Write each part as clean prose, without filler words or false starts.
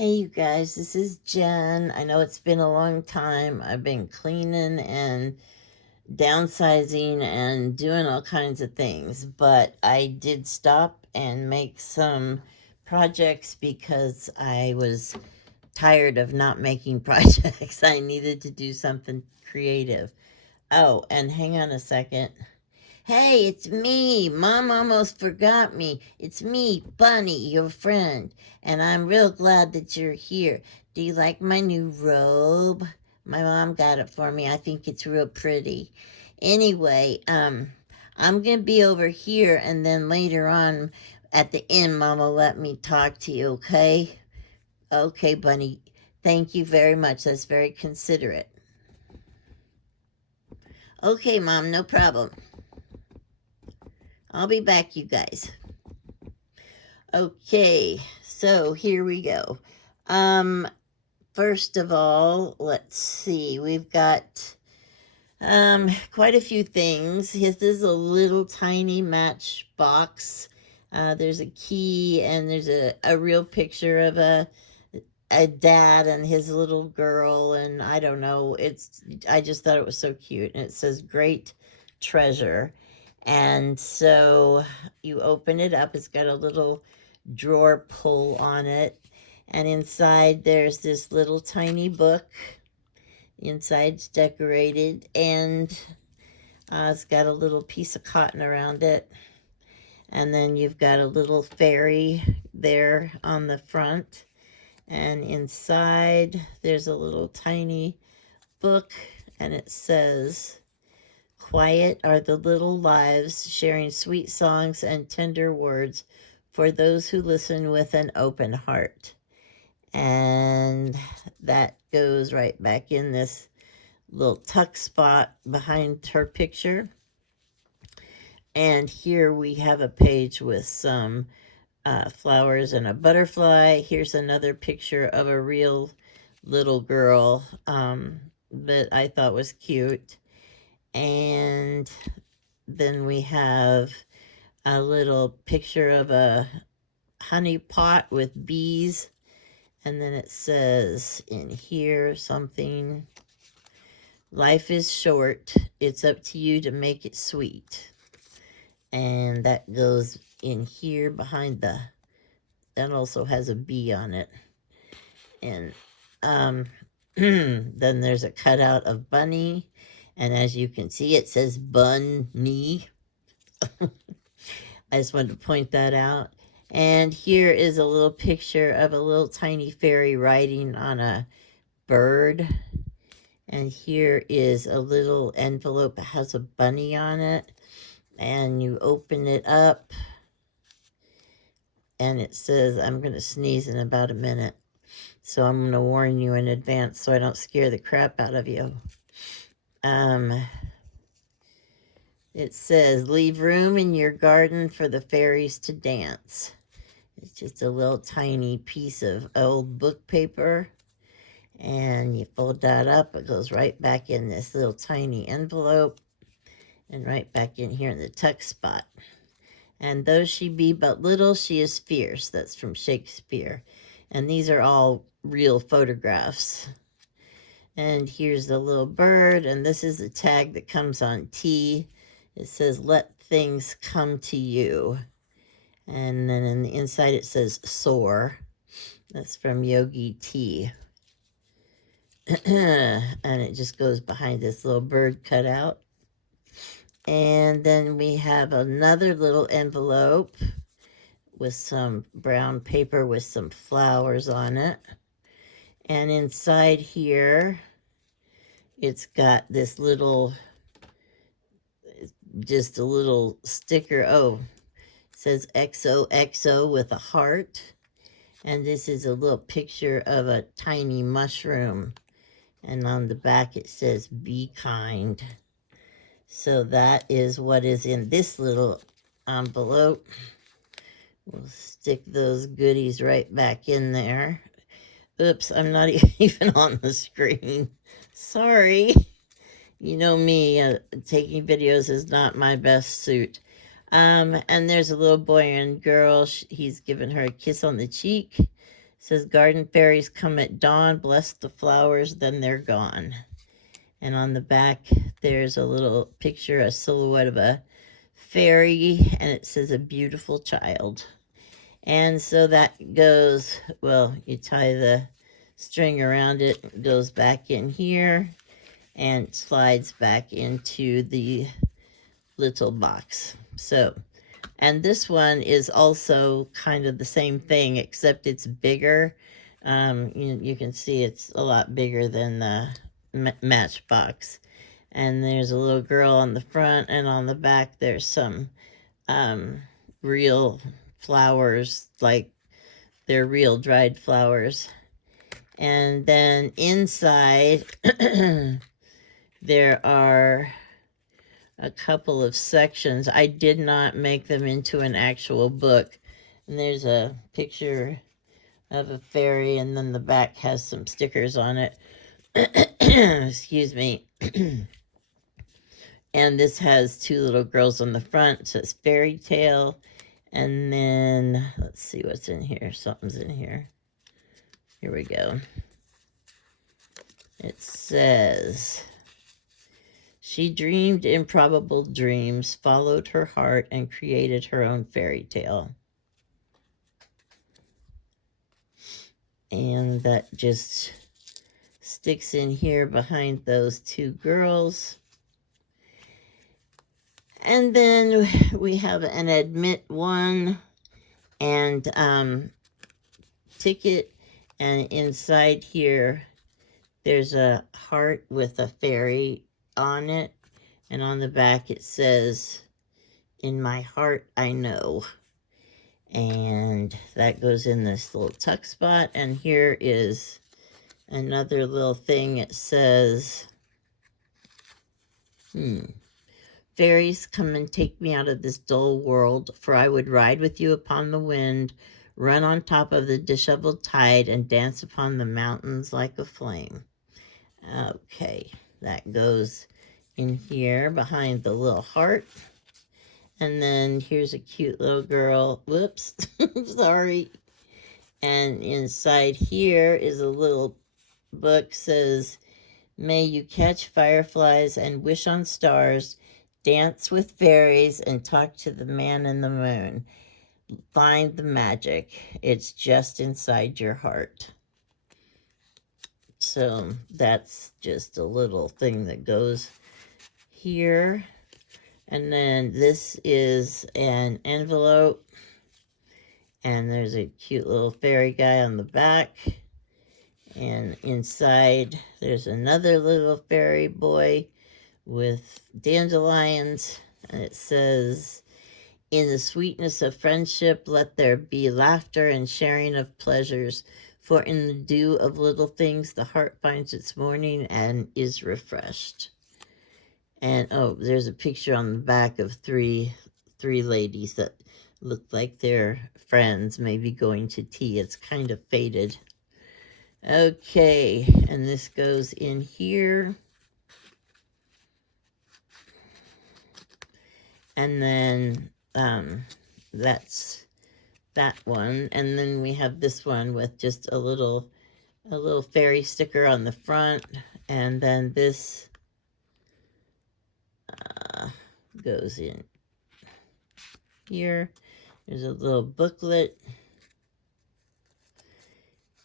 Hey, you guys, this is Jen. I know it's been a long time. I've been cleaning and downsizing and doing all kinds of things, but I did stop and make some projects because I was tired of not making projects. I needed to do something creative. Oh, and hang on a second. Hey, it's me. Mom almost forgot me. It's me, Bunny, your friend. And I'm real glad that you're here. Do you like my new robe? My mom got it for me. I think it's real pretty. Anyway, I'm going to be over here and then later on at the end, Mama let me talk to you, okay? Okay, Bunny. Thank you very much. That's very considerate. Okay, Mom, no problem. I'll be back, you guys. Okay, so here we go. Um, First of all, let's see. We've got quite a few things. This is a little tiny matchbox. There's a key and there's a real picture of a dad and his little girl, and I don't know. I just thought it was so cute, and it says great treasure. And so you open it up. It's got a little drawer pull on it. And inside there's this little tiny book. Inside's decorated and it's got a little piece of cotton around it. And then you've got a little fairy there on the front. And inside there's a little tiny book and it says, Quiet are the little lives, sharing sweet songs and tender words for those who listen with an open heart. And that goes right back in this little tuck spot behind her picture. And here we have a page with some flowers and a butterfly. Here's another picture of a real little girl that I thought was cute. And then we have a little picture of a honey pot with bees. And then it says in here something, life is short. It's up to you to make it sweet. And that goes in here behind that also has a bee on it. And then there's a cutout of Bunny. And as you can see, it says Bunny. I just wanted to point that out. And here is a little picture of a little tiny fairy riding on a bird. And here is a little envelope that has a bunny on it. And you open it up. And it says, I'm going to sneeze in about a minute. So I'm going to warn you in advance so I don't scare the crap out of you. It says, leave room in your garden for the fairies to dance. It's just a little tiny piece of old book paper. And you fold that up. It goes right back in this little tiny envelope. And right back in here in the tuck spot. And though she be but little, she is fierce. That's from Shakespeare. And these are all real photographs. And here's the little bird. And this is the tag that comes on tea. It says, let things come to you. And then in the inside it says soar. That's from Yogi Tea. And it just goes behind this little bird cutout. And then we have another little envelope with some brown paper with some flowers on it. And inside here, it's got this little, just a little sticker. Oh, it says XOXO with a heart. And this is a little picture of a tiny mushroom. And on the back it says, be kind. So that is what is in this little envelope. We'll stick those goodies right back in there. Oops, I'm not even on the screen. Sorry. You know me, taking videos is not my best suit. And there's a little boy and girl. He's giving her a kiss on the cheek. says, garden fairies come at dawn, bless the flowers, then they're gone. And on the back, there's a little picture, a silhouette of a fairy, and it says, a beautiful child. And so that goes, well, you tie the string around it, it goes back in here, and slides back into the little box. So, and this one is also kind of the same thing, except it's bigger. You can see it's a lot bigger than the Matchbox. And there's a little girl on the front, and on the back there's some real flowers, like they're real dried flowers. And then inside there are a couple of sections. I did not make them into an actual book. And there's a picture of a fairy, and then the back has some stickers on it. Excuse me. And this has two little girls on the front. It says fairy tale. And then, let's see what's in here. Something's in here. Here we go. It says, she dreamed improbable dreams, followed her heart, and created her own fairy tale. And that just sticks in here behind those two girls. And then we have an admit one and ticket. And inside here, there's a heart with a fairy on it. And on the back it says, in my heart, I know. And that goes in this little tuck spot. And here is another little thing. It says, fairies, come and take me out of this dull world, for I would ride with you upon the wind, run on top of the disheveled tide, and dance upon the mountains like a flame. Okay, that goes in here behind the little heart. And then here's a cute little girl. Whoops, sorry. And inside here is a little book, says, may you catch fireflies and wish on stars, dance with fairies, and talk to the man in the moon. Find the magic. It's just inside your heart. So that's just a little thing that goes here. And then this is an envelope. And there's a cute little fairy guy on the back. And inside there's another little fairy boy with dandelions. And it says, in the sweetness of friendship, let there be laughter and sharing of pleasures. For in the dew of little things, the heart finds its morning and is refreshed. And, oh, there's a picture on the back of three ladies that look like they're friends, maybe going to tea. It's kind of faded. Okay, and this goes in here. And then that's that one. And then we have this one with just a little fairy sticker on the front. And then this goes in here. There's a little booklet.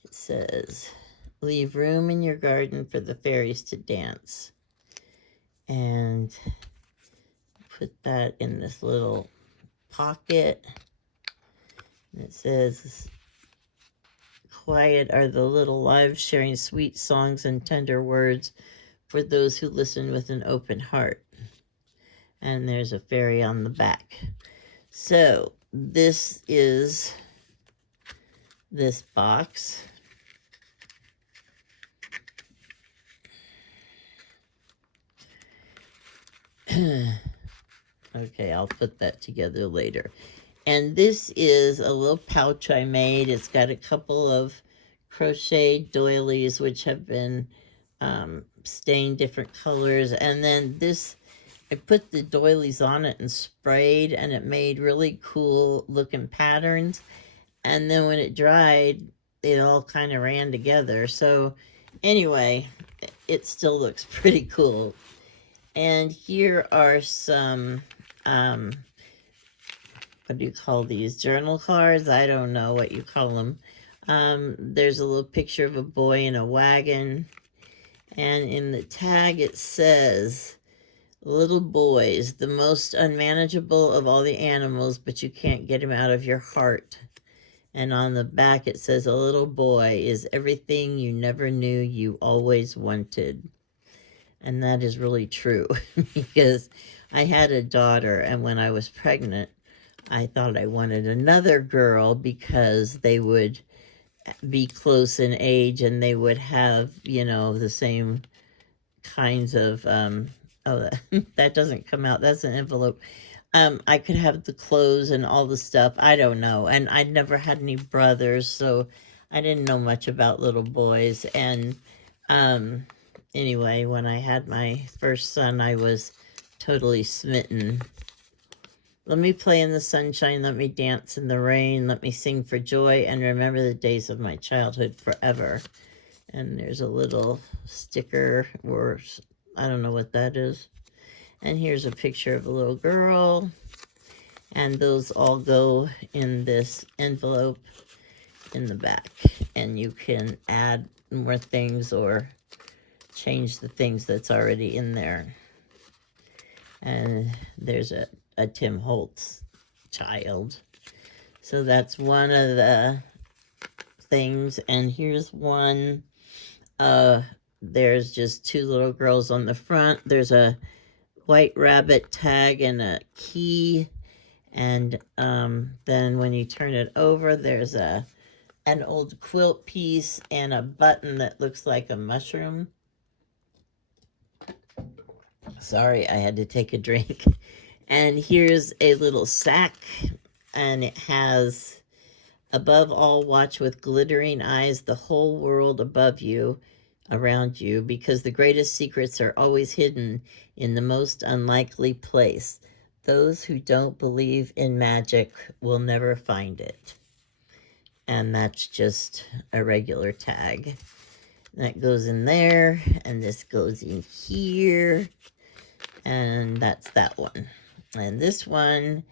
It says, leave room in your garden for the fairies to dance. And put that in this little pocket. And it says, quiet are the little lives, sharing sweet songs and tender words for those who listen with an open heart. And there's a fairy on the back. So this is this box. Okay, I'll put that together later. And this is a little pouch I made. It's got a couple of crochet doilies, which have been stained different colors. And then this, I put the doilies on it and sprayed, and it made really cool looking patterns. And then when it dried, it all kind of ran together. So anyway, it still looks pretty cool. And here are some, what do you call these? Journal cards? I don't know what you call them. There's a little picture of a boy in a wagon. And in the tag it says, little boys, the most unmanageable of all the animals, but you can't get him out of your heart. And on the back it says, a little boy is everything you never knew you always wanted. And that is really true because I had a daughter, and when I was pregnant, I thought I wanted another girl because they would be close in age and they would have, you know, the same kinds of, oh, that doesn't come out. That's an envelope. I could have the clothes and all the stuff. I don't know. And I'd never had any brothers, so I didn't know much about little boys. And, anyway, when I had my first son, I was totally smitten. Let me play in the sunshine, let me dance in the rain, let me sing for joy, and remember the days of my childhood forever. And there's a little sticker, or I don't know what that is. And here's a picture of a little girl. And those all go in this envelope in the back. And you can add more things or change the things that's already in there. And there's a Tim Holtz child. So that's one of the things. And here's one. There's just two little girls on the front. There's a white rabbit tag and a key. And then when you turn it over, there's an old quilt piece and a button that looks like a mushroom. Sorry, I had to take a drink. And here's a little sack, and it has, above all, watch with glittering eyes the whole world above you, around you, because the greatest secrets are always hidden in the most unlikely place. Those who don't believe in magic will never find it. And that's just a regular tag. That goes in there, and this goes in here, and that's that one. And this one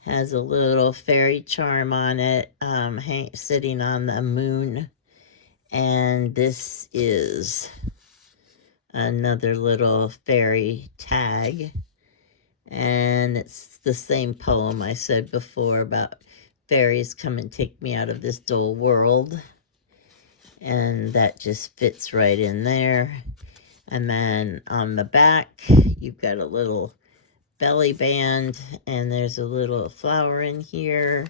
has a little fairy charm on it, sitting on the moon. And this is another little fairy tag. And it's the same poem I said before about fairies come and take me out of this dull world. And that just fits right in there. And then on the back, you've got a little belly band, and there's a little flower in here.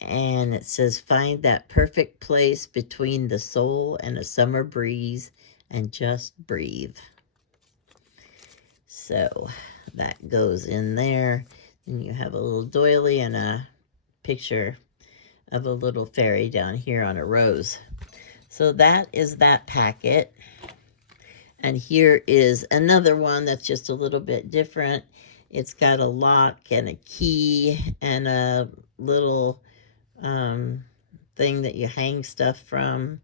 And it says, find that perfect place between the soul and a summer breeze and just breathe. So that goes in there. Then you have a little doily and a picture of a little fairy down here on a rose. So that is that packet. And here is another one that's just a little bit different. It's got a lock and a key and a little thing that you hang stuff from.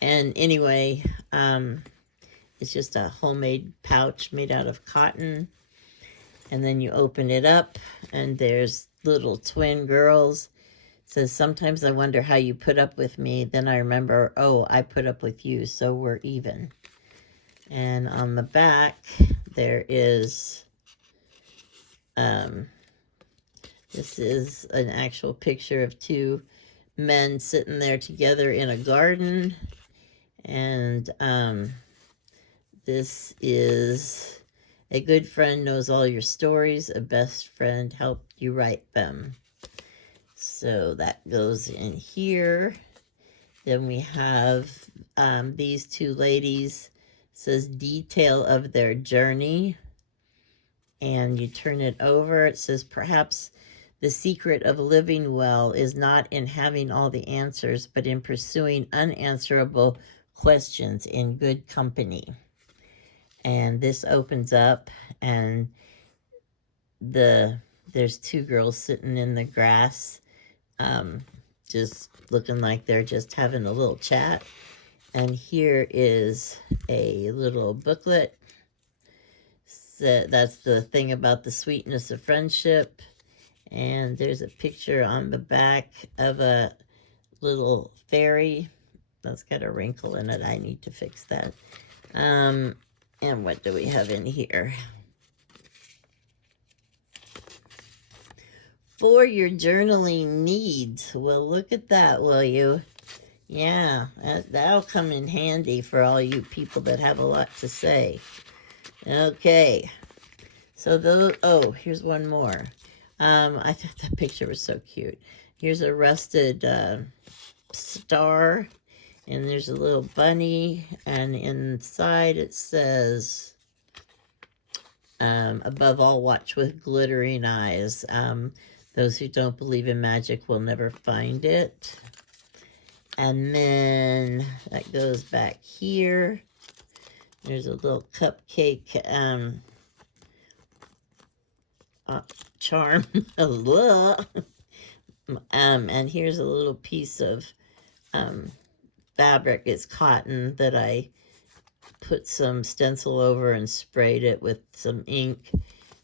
And anyway, it's just a homemade pouch made out of cotton. And then you open it up, and there's little twin girls. It says, sometimes I wonder how you put up with me. Then I remember, oh, I put up with you, so we're even. And on the back, there is, this is an actual picture of two men sitting there together in a garden. And this is, a good friend knows all your stories. A best friend helped you write them. So that goes in here. Then we have these two ladies. Says detail of their journey, and you turn it over. It says, perhaps the secret of living well is not in having all the answers, but in pursuing unanswerable questions in good company. And this opens up, and there's two girls sitting in the grass. just looking like they're just having a little chat. And here is a little booklet. So that's the thing about the sweetness of friendship. And there's a picture on the back of a little fairy. That's got a wrinkle in it. I need to fix that. And what do we have in here? For your journaling needs. Well, look at that, will you? Yeah, that'll come in handy for all you people that have a lot to say. Okay. So oh, here's one more. I thought that picture was so cute. Here's a rusted star, and there's a little bunny, and inside it says, above all, watch with glittering eyes. Those who don't believe in magic will never find it. And then that goes back here. There's a little cupcake charm. And here's a little piece of fabric. It's cotton that I put some stencil over and sprayed it with some ink.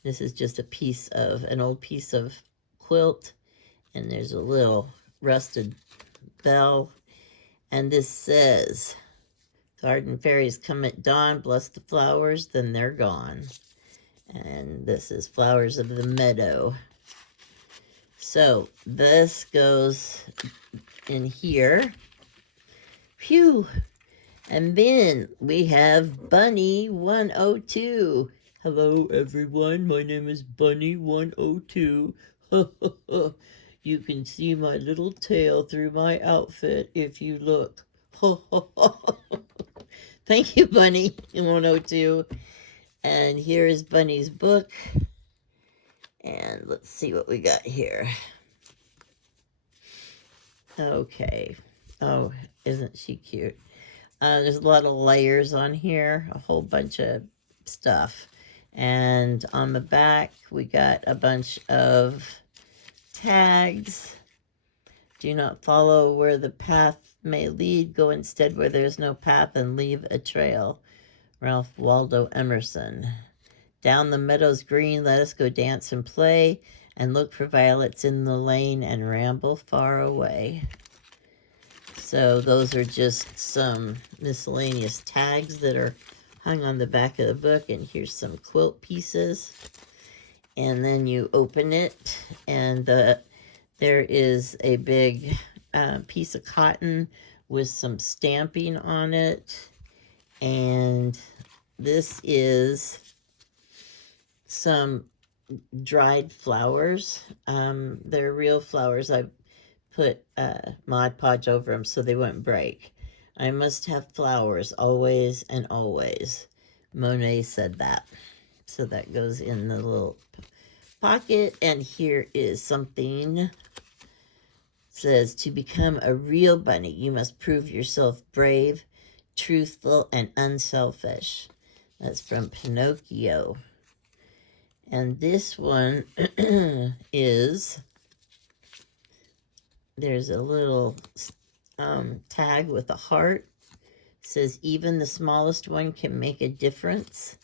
This is just an old piece of quilt. And there's a little rusted bell. And this says, garden fairies come at dawn, bless the flowers, then they're gone. And this is Flowers of the Meadow. So this goes in here. Phew. And then we have Bunny 102. Hello everyone, my name is Bunny 102. You can see my little tail through my outfit if you look. Thank you, Bunny 102. And here is Bunny's book. And let's see what we got here. Okay. Oh, isn't she cute? There's a lot of layers on here, a whole bunch of stuff. And on the back, we got a bunch of tags. Do not follow where the path may lead. Go instead where there's no path and leave a trail. Ralph Waldo Emerson. Down the meadows green, let us go dance and play, and look for violets in the lane and ramble far away. So those are just some miscellaneous tags that are hung on the back of the book. And here's some quilt pieces. And then you open it, and there is a big piece of cotton with some stamping on it. And this is some dried flowers. They're real flowers. I put Mod Podge over them so they wouldn't break. I must have flowers always and always. Monet said that. So that goes in the little pocket. And here is something. It says, to become a real bunny, you must prove yourself brave, truthful, and unselfish. That's from Pinocchio. And this one is, there's a little tag with a heart. It says, even the smallest one can make a difference.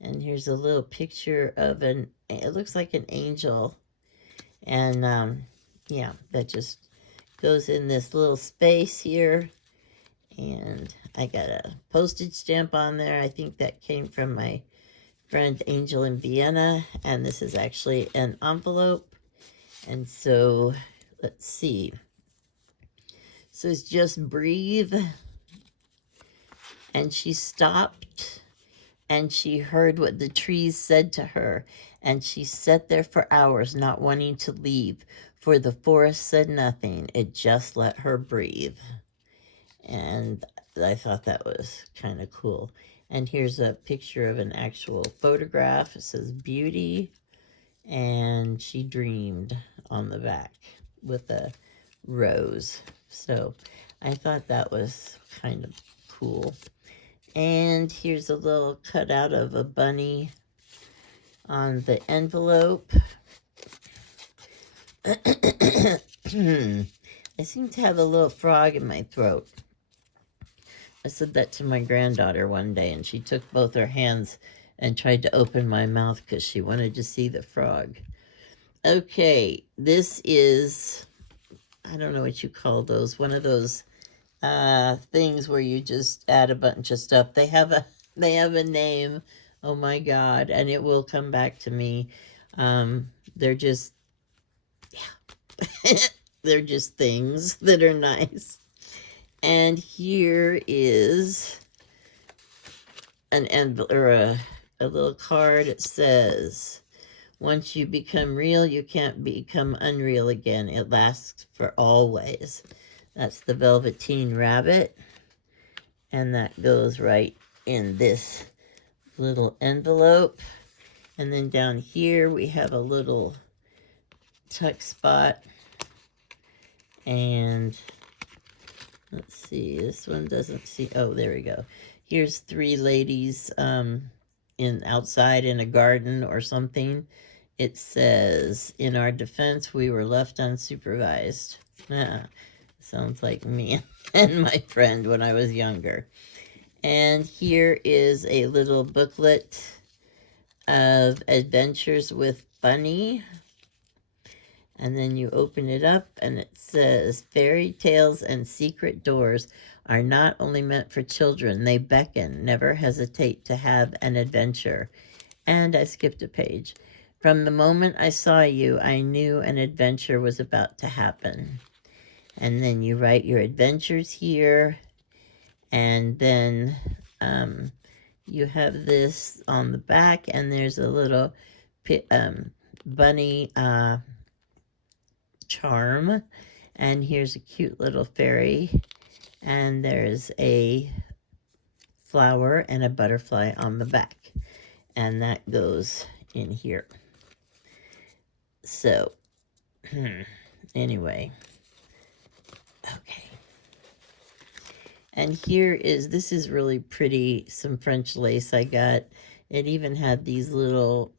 And here's a little picture of it looks like an angel. And yeah, that just goes in this little space here. And I got a postage stamp on there. I think that came from my friend Angel in Vienna. And this is actually an envelope. And so, let's see. It says, just breathe. And she stopped. And she heard what the trees said to her. And she sat there for hours, not wanting to leave. For the forest said nothing. It just let her breathe. And I thought that was kind of cool. And here's a picture of an actual photograph. It says beauty. And she dreamed on the back with a rose. So I thought that was kind of cool. And here's a little cutout of a bunny on the envelope. I seem to have a little frog in my throat. I said that to my granddaughter one day, and she took both her hands and tried to open my mouth because she wanted to see the frog. Okay, this is, I don't know what you call those, one of those things where you just add a bunch of stuff. They have a name. Oh my God, and it will come back to me. They're just they're just things that are nice. And here is an envelope or a little card. It says, once you become real, you can't become unreal again. It lasts for always. That's the Velveteen Rabbit. And that goes right in this little envelope. And then down here we have a little tuck spot. And let's see, this one doesn't see, oh, there we go. Here's three ladies outside in a garden or something. It says, in our defense, we were left unsupervised. Sounds like me and my friend when I was younger. And here is a little booklet of Adventures with Bunny. And then you open it up and it says, fairy tales and secret doors are not only meant for children, they beckon. Never hesitate to have an adventure. And I skipped a page. From the moment I saw you, I knew an adventure was about to happen. And then you write your adventures here. And then you have this on the back, and there's a little bunny charm. And here's a cute little fairy. And there's a flower and a butterfly on the back. And that goes in here. So, anyway. Okay. And here is, this is really pretty, some French lace I got. It even had these little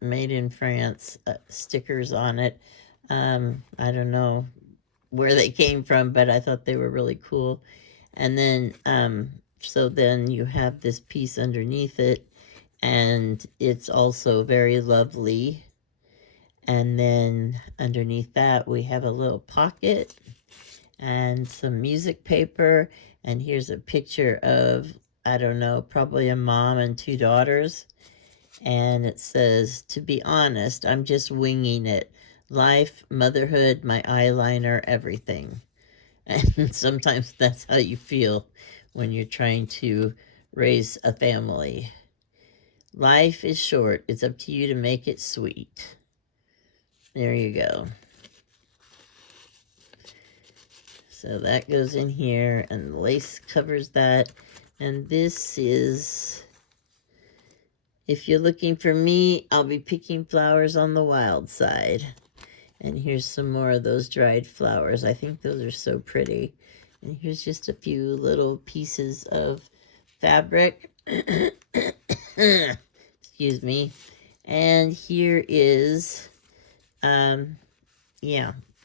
made in France stickers on it. I don't know where they came from, but I thought they were really cool. And then, so then you have this piece underneath it, and it's also very lovely. And then underneath that, we have a little pocket and some music paper. And here's a picture of, I don't know, probably a mom and two daughters. And it says, to be honest, I'm just winging it. Life, motherhood, my eyeliner, everything. And sometimes that's how you feel when you're trying to raise a family. Life is short. It's up to you to make it sweet. There you go. So that goes in here, and the lace covers that. And this is, if you're looking for me, I'll be picking flowers on the wild side. And here's some more of those dried flowers. I think those are so pretty. And here's just a few little pieces of fabric. Excuse me. And here is,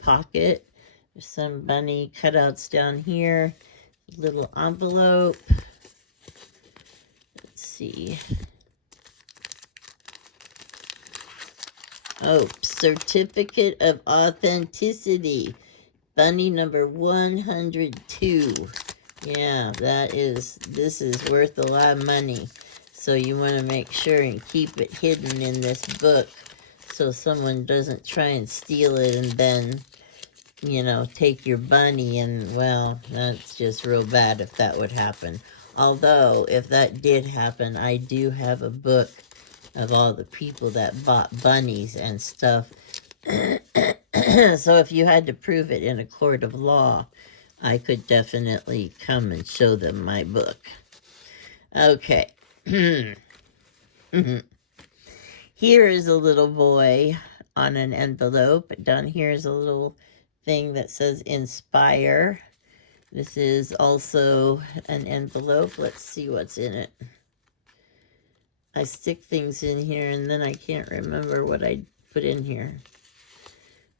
pocket. There's some bunny cutouts down here. Little envelope. Let's see. Oh, certificate of authenticity. Bunny number 102. Yeah, this is worth a lot of money. So you want to make sure and keep it hidden in this book so someone doesn't try and steal it and then, take your bunny, and, well, that's just real bad if that would happen. Although, if that did happen, I do have a book of all the people that bought bunnies and stuff. So if you had to prove it in a court of law, I could definitely come and show them my book. Okay. Here is a little boy on an envelope. Down here is a little thing that says inspire. This is also an envelope. Let's see what's in it. I stick things in here and then I can't remember what I put in here.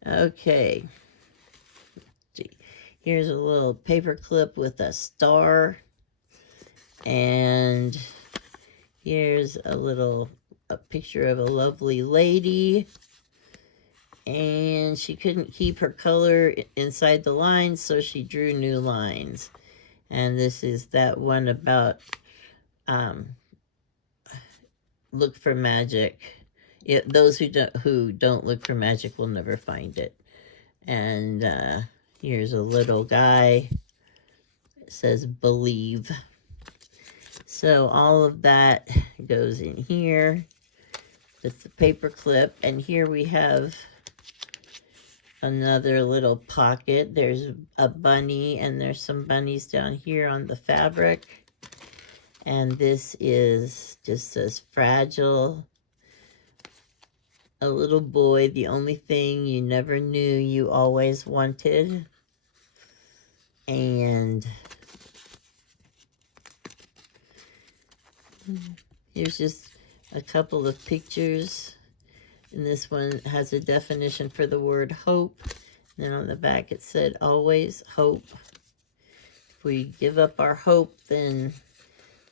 Okay. Here's a little paper clip with a star. And here's a picture of a lovely lady. And she couldn't keep her color inside the lines, so she drew new lines. And this is that one about look for magic. Those who don't look for magic will never find it. And here's a little guy. It says believe. So all of that goes in here with the paper clip. And here we have another little pocket. There's a bunny, and there's some bunnies down here on the fabric. And this just says fragile. A little boy, the only thing you never knew you always wanted. And here's just a couple of pictures. And this one has a definition for the word hope. And then on the back it said always hope. If we give up our hope, then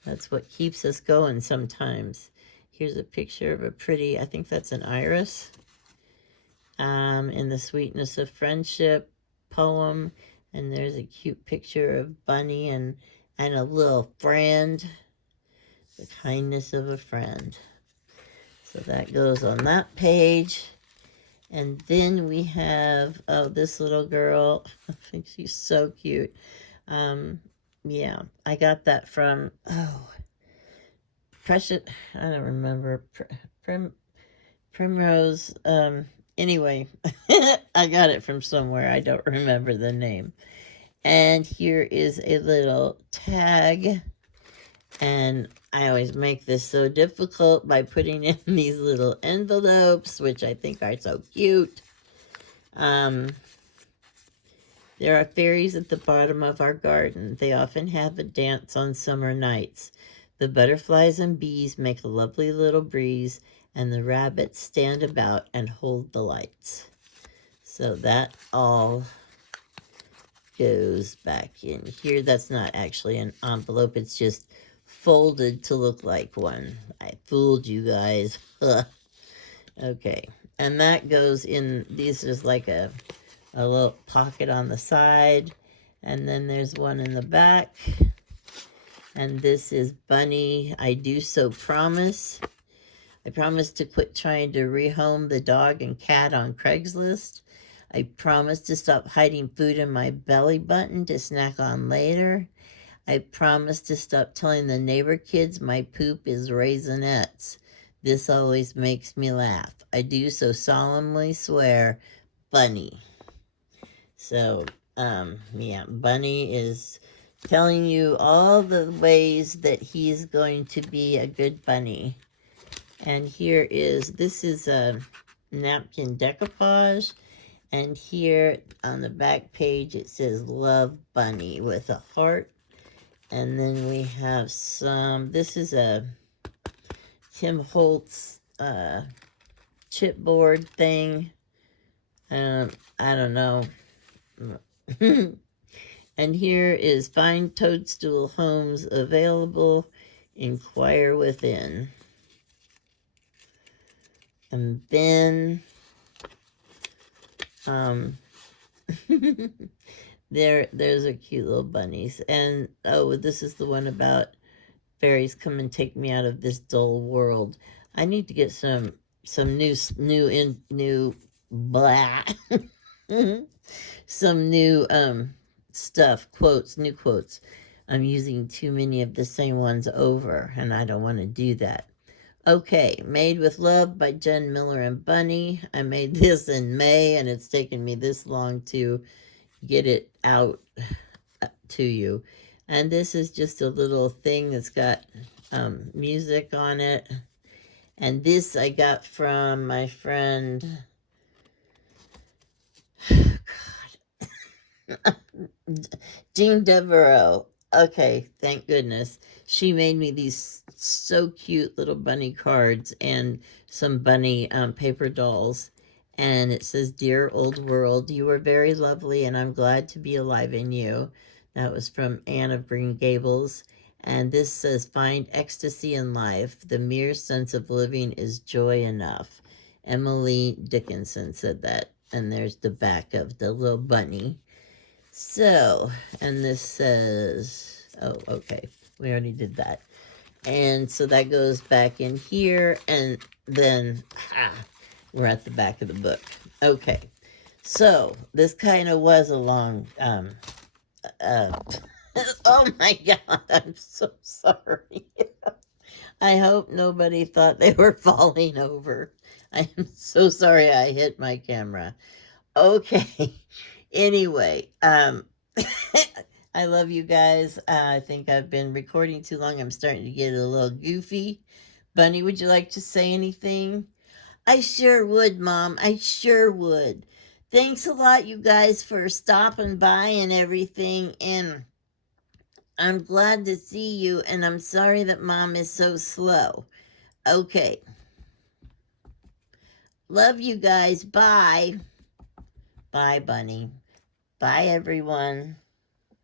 that's what keeps us going sometimes. Here's a picture of a pretty, I think that's an iris. In the Sweetness of Friendship poem. And there's a cute picture of Bunny and a little friend. The kindness of a friend. So that goes on that page. And then we have, oh, this little girl. I think she's so cute. Yeah, I got that from, Precious, I don't remember, Primrose, anyway, I got it from somewhere, I don't remember the name. And here is a little tag, and I always make this so difficult by putting in these little envelopes, which I think are so cute. There are fairies at the bottom of our garden. They often have a dance on summer nights. The butterflies and bees make a lovely little breeze, and the rabbits stand about and hold the lights. So that all goes back in here. That's not actually an envelope. It's just folded to look like one. I fooled you guys. Okay. And that goes in, these is like a little pocket on the side, and then there's one in the back, and this is Bunny. I do so promise. I promise to quit trying to rehome the dog and cat on Craigslist. I promise to stop hiding food in my belly button to snack on later. I promise to stop telling the neighbor kids my poop is Raisinets. This always makes me laugh. I do so solemnly swear, Bunny. So, yeah, Bunny is telling you all the ways that he's going to be a good bunny. And this is a napkin decoupage. And here on the back page, it says Love Bunny with a heart. And then we have this is a Tim Holtz chipboard thing. I don't know. And here is Find Toadstool Homes Available. Inquire within. And then there's a cute little bunnies. And oh, this is the one about fairies come and take me out of this dull world. I need to get some new blah some new stuff, new quotes. I'm using too many of the same ones over, and I don't want to do that. Okay, Made with Love by Jen Miller and Bunny. I made this in May, and it's taken me this long to get it out to you. And this is just a little thing that's got music on it. And this I got from my friend, Jean Devereaux. Okay, thank goodness. She made me these so cute little bunny cards and some bunny paper dolls. And it says, Dear Old World, you are very lovely, and I'm glad to be alive in you. That was from Anne of Green Gables. And this says, Find ecstasy in life. The mere sense of living is joy enough. Emily Dickinson said that. And there's the back of the little bunny. So, and this says, oh, okay, we already did that. And so that goes back in here, and then we're at the back of the book. Okay, so this kind of was a long, oh my God, I'm so sorry. I hope nobody thought they were falling over. I am so sorry I hit my camera. Okay. Anyway, I love you guys. I think I've been recording too long. I'm starting to get a little goofy. Bunny, would you like to say anything? I sure would, Mom. I sure would. Thanks a lot, you guys, for stopping by and everything. And I'm glad to see you. And I'm sorry that Mom is so slow. Okay. Love you guys. Bye. Bye, Bunny. Bye, everyone.